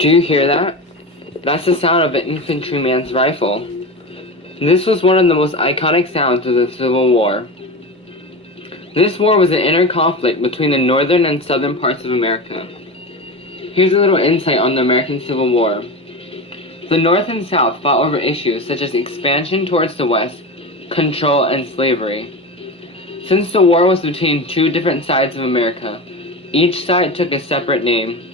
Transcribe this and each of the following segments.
Do you hear that? That's the sound of an infantryman's rifle. This was one of the most iconic sounds of the Civil War. This war was an inner conflict between the northern and southern parts of America. Here's a little insight on the American Civil War. The North and South fought over issues such as expansion towards the West, control, and slavery. Since the war was between two different sides of America, each side took a separate name.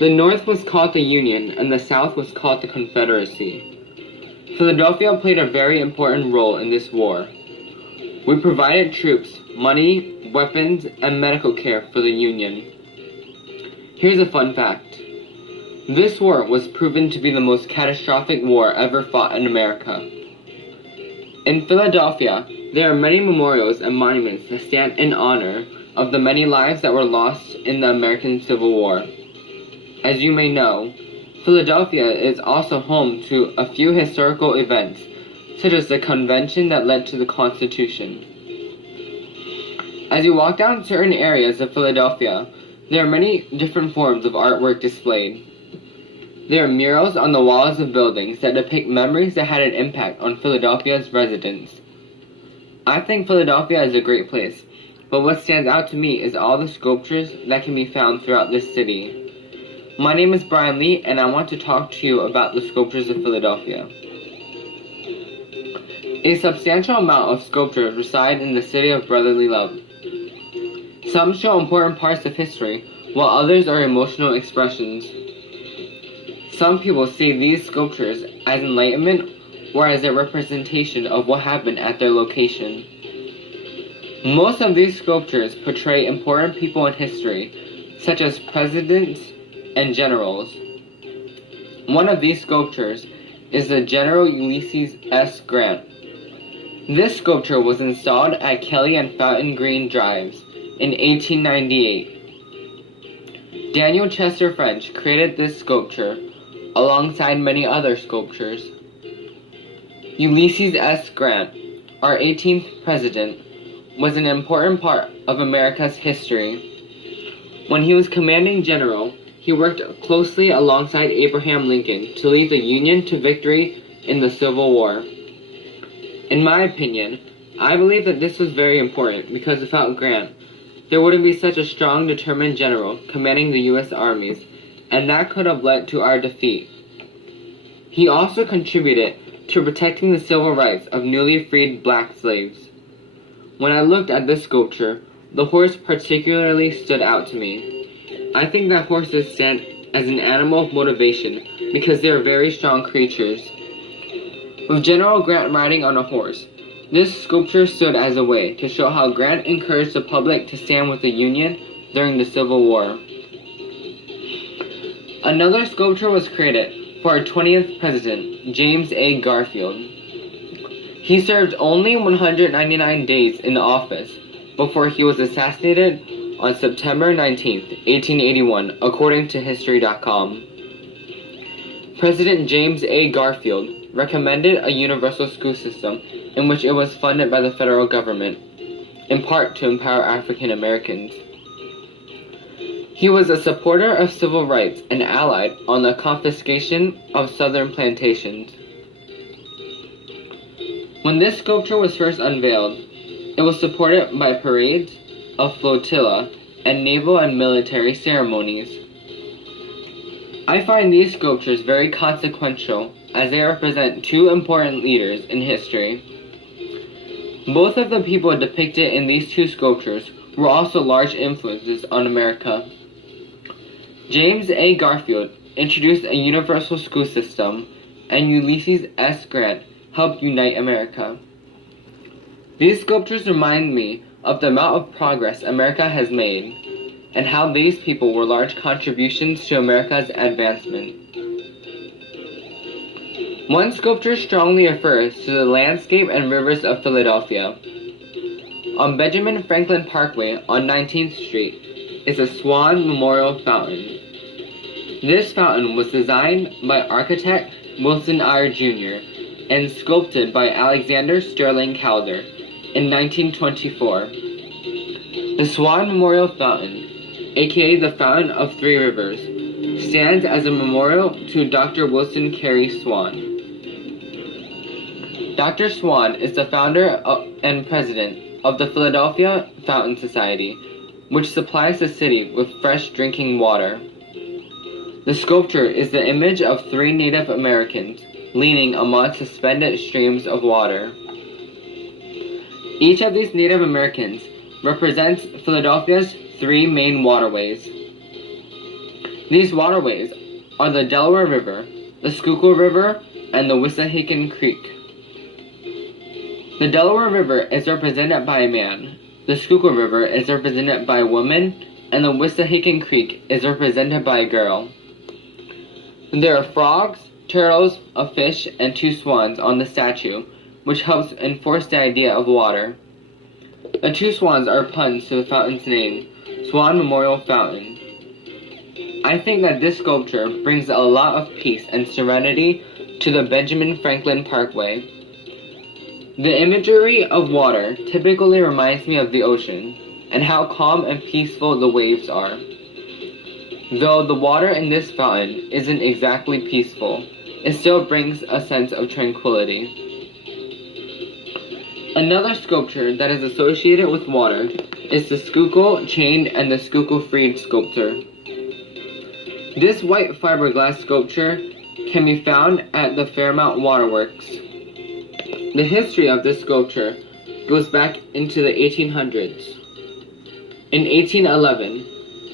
The North was called the Union, and the South was called the Confederacy. Philadelphia played a very important role in this war. We provided troops, money, weapons, and medical care for the Union. Here's a fun fact. This war was proven to be the most catastrophic war ever fought in America. In Philadelphia, there are many memorials and monuments that stand in honor of the many lives that were lost in the American Civil War. As you may know, Philadelphia is also home to a few historical events, such as the convention that led to the Constitution. As you walk down certain areas of Philadelphia, there are many different forms of artwork displayed. There are murals on the walls of buildings that depict memories that had an impact on Philadelphia's residents. I think Philadelphia is a great place, but what stands out to me is all the sculptures that can be found throughout this city. My name is Brian Lee, and I want to talk to you about the sculptures of Philadelphia. A substantial amount of sculptures reside in the city of brotherly love. Some show important parts of history, while others are emotional expressions. Some people see these sculptures as enlightenment or as a representation of what happened at their location. Most of these sculptures portray important people in history, such as presidents and generals. One of these sculptures is the General Ulysses S. Grant. This sculpture was installed at Kelly and Fountain Green Drives in 1898. Daniel Chester French created this sculpture alongside many other sculptures. Ulysses S. Grant, our 18th president, was an important part of America's history. When he was commanding general, he worked closely alongside Abraham Lincoln to lead the Union to victory in the Civil War. In my opinion, I believe that this was very important because without Grant, there wouldn't be such a strong, determined general commanding the U.S. armies, and that could have led to our defeat. He also contributed to protecting the civil rights of newly freed black slaves. When I looked at this sculpture, the horse particularly stood out to me. I think that horses stand as an animal of motivation because they are very strong creatures. With General Grant riding on a horse, this sculpture stood as a way to show how Grant encouraged the public to stand with the Union during the Civil War. Another sculpture was created for our 20th president, James A. Garfield. He served only 199 days in office before he was assassinated on September 19, 1881, according to History.com. President James A. Garfield recommended a universal school system in which it was funded by the federal government, in part to empower African Americans. He was a supporter of civil rights and allied on the confiscation of southern plantations. When this sculpture was first unveiled, it was supported by parades, a flotilla, and naval and military ceremonies. I find these sculptures very consequential as they represent two important leaders in history. Both of the people depicted in these two sculptures were also large influences on America. James A. Garfield introduced a universal school system, and Ulysses S. Grant helped unite America. These sculptures remind me of the amount of progress America has made, and how these people were large contributions to America's advancement. One sculpture strongly refers to the landscape and rivers of Philadelphia. On Benjamin Franklin Parkway on 19th Street is the Swan Memorial Fountain. This fountain was designed by architect Wilson Eyre Jr. and sculpted by Alexander Sterling Calder in 1924. The Swan Memorial Fountain, aka the Fountain of Three Rivers, stands as a memorial to Dr. Wilson Carey Swann. Dr. Swann is the founder and president of the Philadelphia Fountain Society, which supplies the city with fresh drinking water. The sculpture is the image of 3 Native Americans leaning among suspended streams of water. Each of these Native Americans represents Philadelphia's 3 main waterways. These waterways are the Delaware River, the Schuylkill River, and the Wissahickon Creek. The Delaware River is represented by a man, the Schuylkill River is represented by a woman, and the Wissahickon Creek is represented by a girl. There are frogs, turtles, a fish, and 2 swans on the statue, which helps enforce the idea of water. The 2 swans are puns to the fountain's name, Swan Memorial Fountain. I think that this sculpture brings a lot of peace and serenity to the Benjamin Franklin Parkway. The imagery of water typically reminds me of the ocean, and how calm and peaceful the waves are. Though the water in this fountain isn't exactly peaceful, it still brings a sense of tranquility. Another sculpture that is associated with water is the Schuylkill chained and the Schuylkill freed sculpture. This white fiberglass sculpture can be found at the Fairmount Waterworks. The history of this sculpture goes back into the 1800s. In 1811,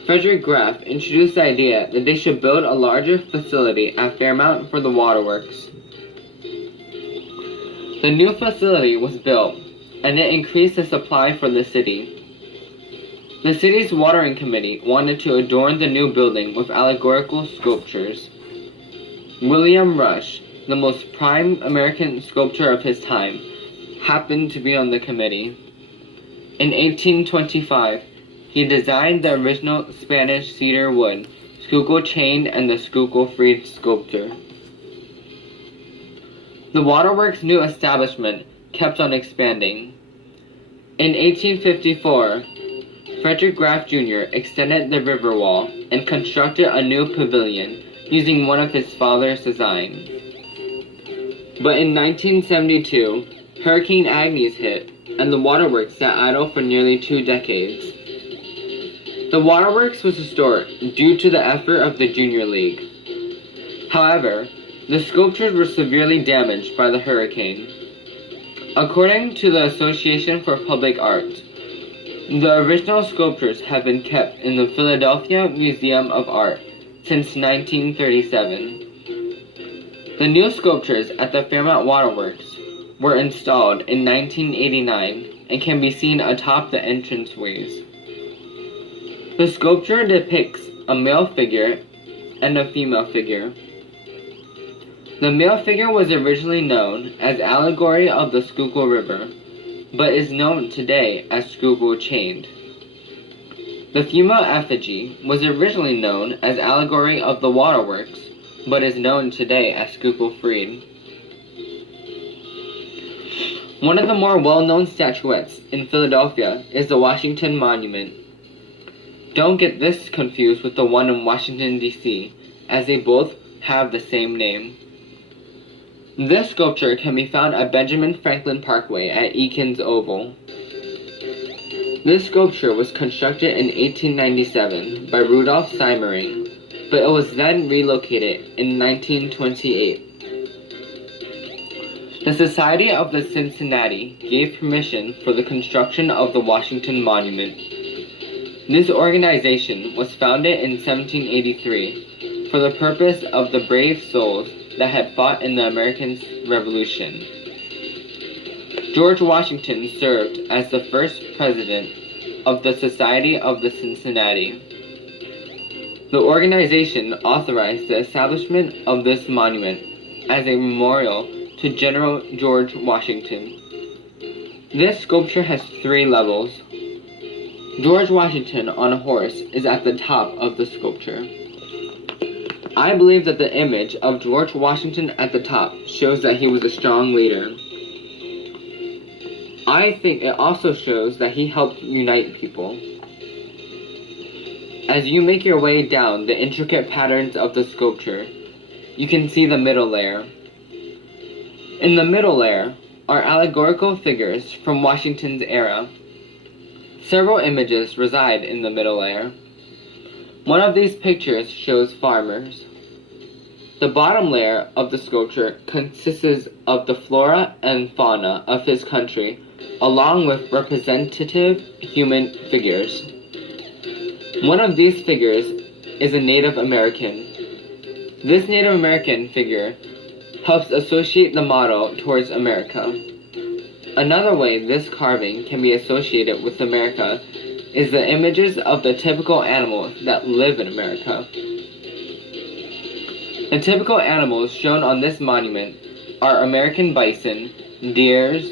Frederick Graff introduced the idea that they should build a larger facility at Fairmount for the waterworks. The new facility was built, and it increased the supply for the city. The city's watering committee wanted to adorn the new building with allegorical sculptures. William Rush, the most prime American sculptor of his time, happened to be on the committee. In 1825, he designed the original Spanish cedar wood, Schuylkill chained and the Schuylkill freed sculpture. The waterworks' new establishment kept on expanding. In 1854, Frederick Graff Jr. extended the river wall and constructed a new pavilion using one of his father's designs. But in 1972, Hurricane Agnes hit, and the waterworks sat idle for nearly 2 decades. The waterworks was restored due to the effort of the Junior League. However, the sculptures were severely damaged by the hurricane. According to the Association for Public Art, the original sculptures have been kept in the Philadelphia Museum of Art since 1937. The new sculptures at the Fairmount Waterworks were installed in 1989 and can be seen atop the entranceways. The sculpture depicts a male figure and a female figure. The male figure was originally known as Allegory of the Schuylkill River, but is known today as Schuylkill Chained. The female effigy was originally known as Allegory of the Waterworks, but is known today as Schuylkill Freed. One of the more well-known statuettes in Philadelphia is the Washington Monument. Don't get this confused with the one in Washington, D.C., as they both have the same name. This sculpture can be found at Benjamin Franklin Parkway at Eakins Oval. This sculpture was constructed in 1897 by Rudolph Siemering, but it was then relocated in 1928. The Society of the Cincinnati gave permission for the construction of the Washington Monument. This organization was founded in 1783 for the purpose of the brave souls that had fought in the American Revolution. George Washington served as the first president of the Society of the Cincinnati. The organization authorized the establishment of this monument as a memorial to General George Washington. This sculpture has 3 levels. George Washington on a horse is at the top of the sculpture. I believe that the image of George Washington at the top shows that he was a strong leader. I think it also shows that he helped unite people. As you make your way down the intricate patterns of the sculpture, you can see the middle layer. In the middle layer are allegorical figures from Washington's era. Several images reside in the middle layer. One of these pictures shows farmers. The bottom layer of the sculpture consists of the flora and fauna of his country, along with representative human figures. One of these figures is a Native American. This Native American figure helps associate the model towards America. Another way this carving can be associated with America is the images of the typical animals that live in America. The typical animals shown on this monument are American bison, deers,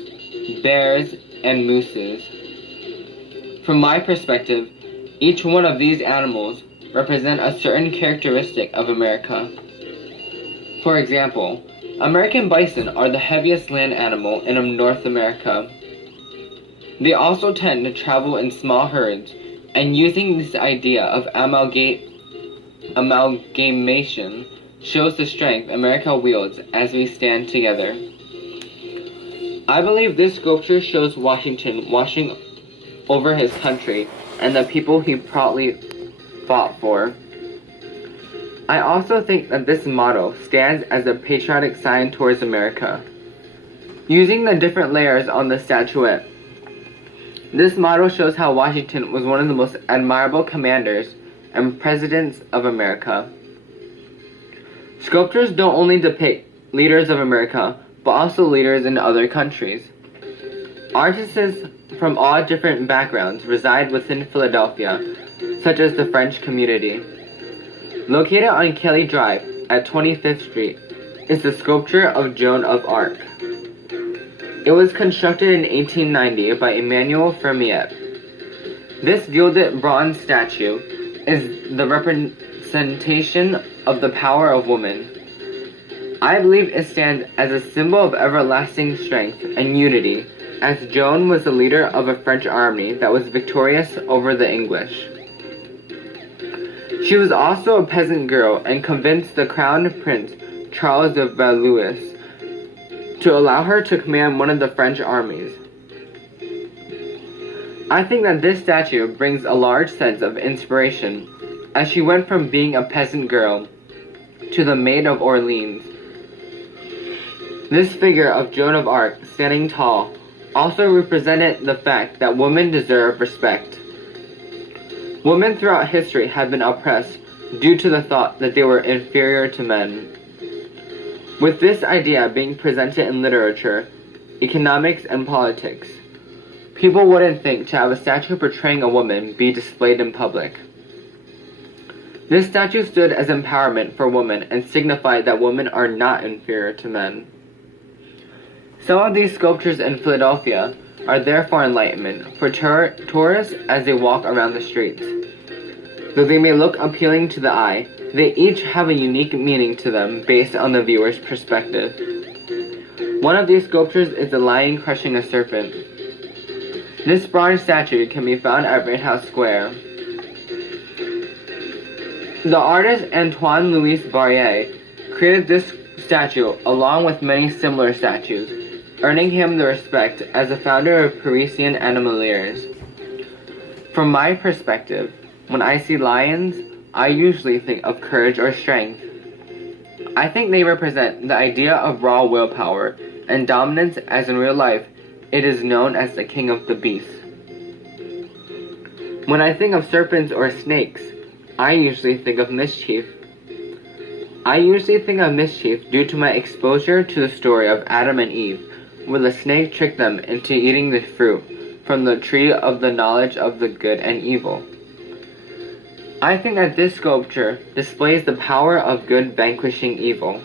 bears, and mooses. From my perspective, each one of these animals represent a certain characteristic of America. For example, American bison are the heaviest land animal in North America. They also tend to travel in small herds, and using this idea of amalgamation shows the strength America wields as we stand together. I believe this sculpture shows Washington watching over his country and the people he proudly fought for. I also think that this motto stands as a patriotic sign towards America. Using the different layers on the statuette, this motto shows how Washington was one of the most admirable commanders and presidents of America. Sculptures don't only depict leaders of America, but also leaders in other countries. Artists from all different backgrounds reside within Philadelphia, such as the French community. Located on Kelly Drive at 25th Street is the sculpture of Joan of Arc. It was constructed in 1890 by Emmanuel Fremiet. This gilded bronze statue is the representation of the power of woman. I believe it stands as a symbol of everlasting strength and unity, as Joan was the leader of a French army that was victorious over the English. She was also a peasant girl and convinced the Crown Prince Charles of Valois to allow her to command one of the French armies. I think that this statue brings a large sense of inspiration, as she went from being a peasant girl to the Maid of Orleans. This figure of Joan of Arc, standing tall, also represented the fact that women deserve respect. Women throughout history have been oppressed due to the thought that they were inferior to men. With this idea being presented in literature, economics, and politics, people wouldn't think to have a statue portraying a woman be displayed in public. This statue stood as empowerment for women and signified that women are not inferior to men. Some of these sculptures in Philadelphia are there for enlightenment for tourists as they walk around the streets. Though they may look appealing to the eye, they each have a unique meaning to them based on the viewer's perspective. One of these sculptures is the lion crushing a serpent. This bronze statue can be found at Rittenhouse Square. The artist Antoine Louis Barrier created this statue along with many similar statues, earning him the respect as the founder of Parisian animaliers. From my perspective, when I see lions, I usually think of courage or strength. I think they represent the idea of raw willpower and dominance, as in real life, it is known as the king of the beasts. When I think of serpents or snakes, I usually think of mischief. I usually think of mischief due to my exposure to the story of Adam and Eve, where the snake tricked them into eating the fruit from the tree of the knowledge of the good and evil. I think that this sculpture displays the power of good vanquishing evil.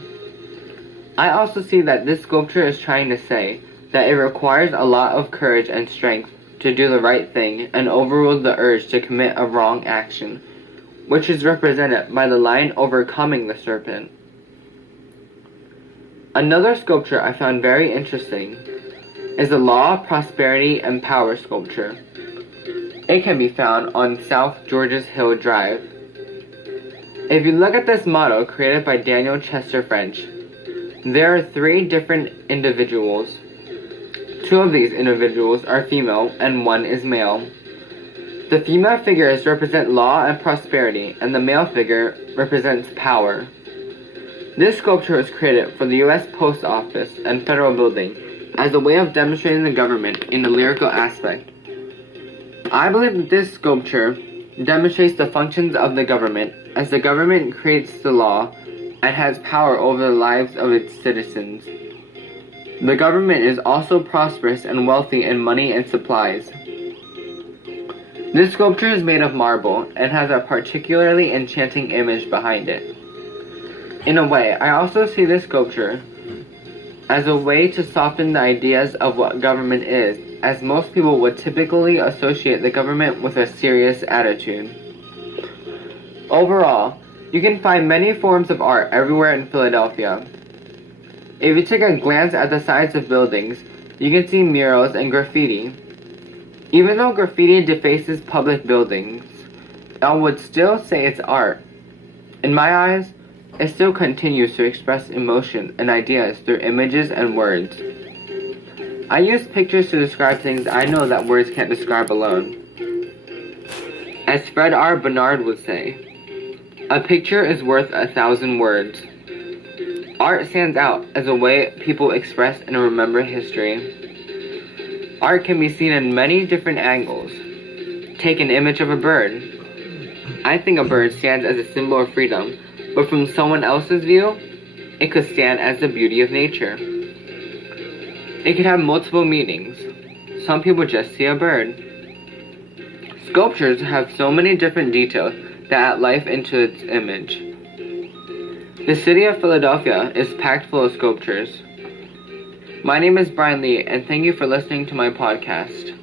I also see that this sculpture is trying to say that it requires a lot of courage and strength to do the right thing and overrule the urge to commit a wrong action, which is represented by the lion overcoming the serpent. Another sculpture I found very interesting is the Law, Prosperity, and Power sculpture. It can be found on South George's Hill Drive. If you look at this model created by Daniel Chester French, there are 3 different individuals. 2 of these individuals are female and 1 is male. The female figures represent law and prosperity, and the male figure represents power. This sculpture was created for the U.S. Post Office and Federal Building as a way of demonstrating the government in a lyrical aspect. I believe that this sculpture demonstrates the functions of the government, as the government creates the law and has power over the lives of its citizens. The government is also prosperous and wealthy in money and supplies. This sculpture is made of marble and has a particularly enchanting image behind it. In a way, I also see this sculpture as a way to soften the ideas of what government is, as most people would typically associate the government with a serious attitude. Overall, you can find many forms of art everywhere in Philadelphia. If you take a glance at the sides of buildings, you can see murals and graffiti. Even though graffiti defaces public buildings, I would still say it's art. In my eyes, it still continues to express emotion and ideas through images and words. I use pictures to describe things I know that words can't describe alone. As Fred R. Bernard would say, a picture is worth 1,000 words. Art stands out as a way people express and remember history. Art can be seen in many different angles. Take an image of a bird. I think a bird stands as a symbol of freedom, but from someone else's view, it could stand as the beauty of nature. It could have multiple meanings. Some people just see a bird. Sculptures have so many different details that add life into its image. The city of Philadelphia is packed full of sculptures. My name is Brian Lee, and thank you for listening to my podcast.